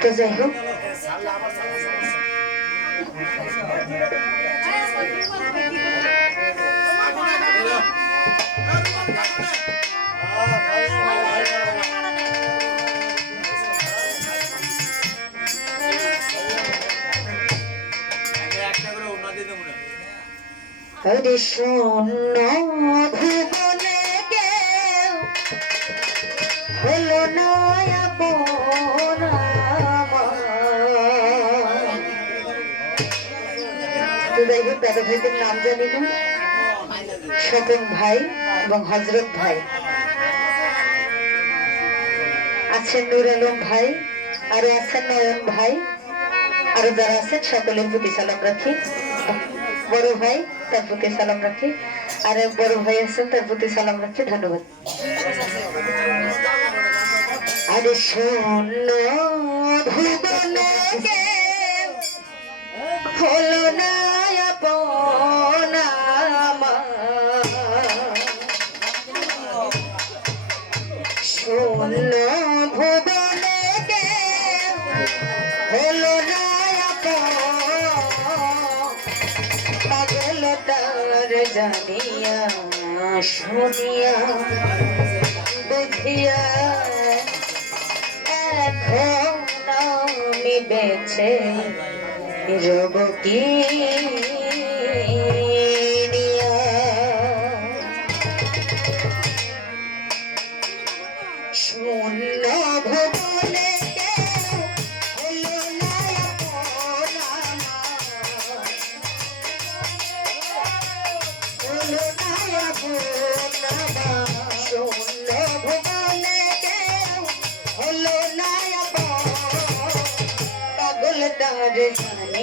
তো যাই হোক হরে শূন্য ভুবনে গেল হলো নয় সাহেবের দাদা ভাইদের নাম জানি না স্বপন ভাই এবং হজরত ভাই। আছেন নূর আলম ভাই, আরও আছেন নয়ন ভাই, আরও যারা আছেন সকলের প্রতি সালাম রাখি। বড় ভাই, তার প্রতি সালাম রাখি। আর এক বড় ভাই আছেন, তার প্রতি সালাম রাখি, ধন্যবাদ। আরে শূন্য ভুবনে হলো না তার জানিয়া শুনিয়া বুঝিয়া এখন আমি বেছে রব কি? காதலை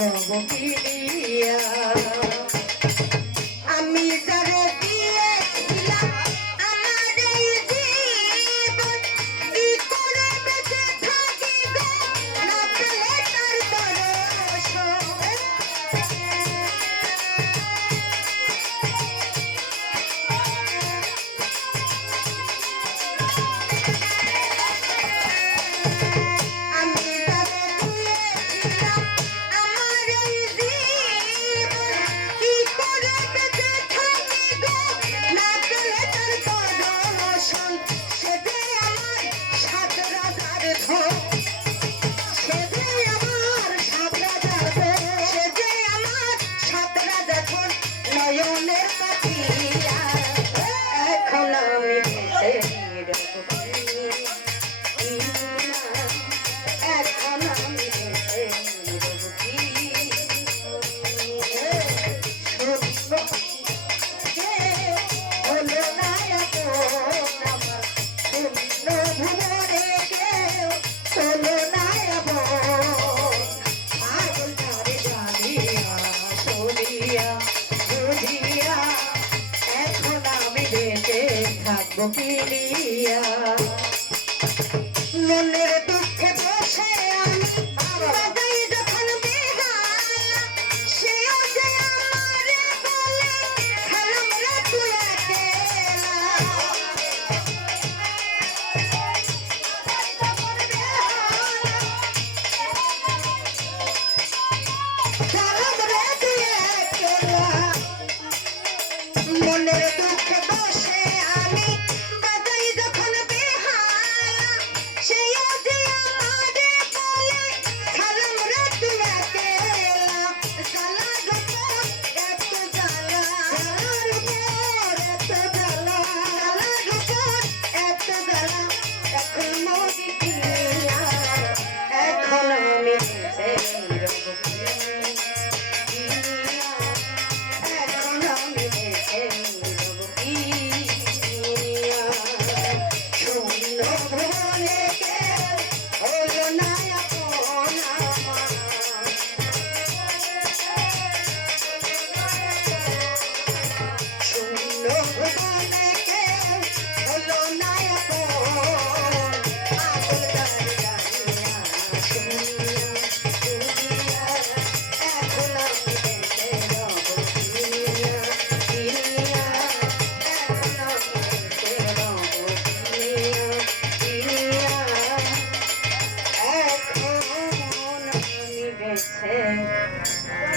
রঙ্গ It's home. কিলিয়া মনের দুঃখে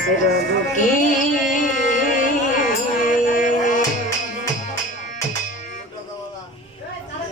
এখন আমি বেঁচে রব কিনিয়া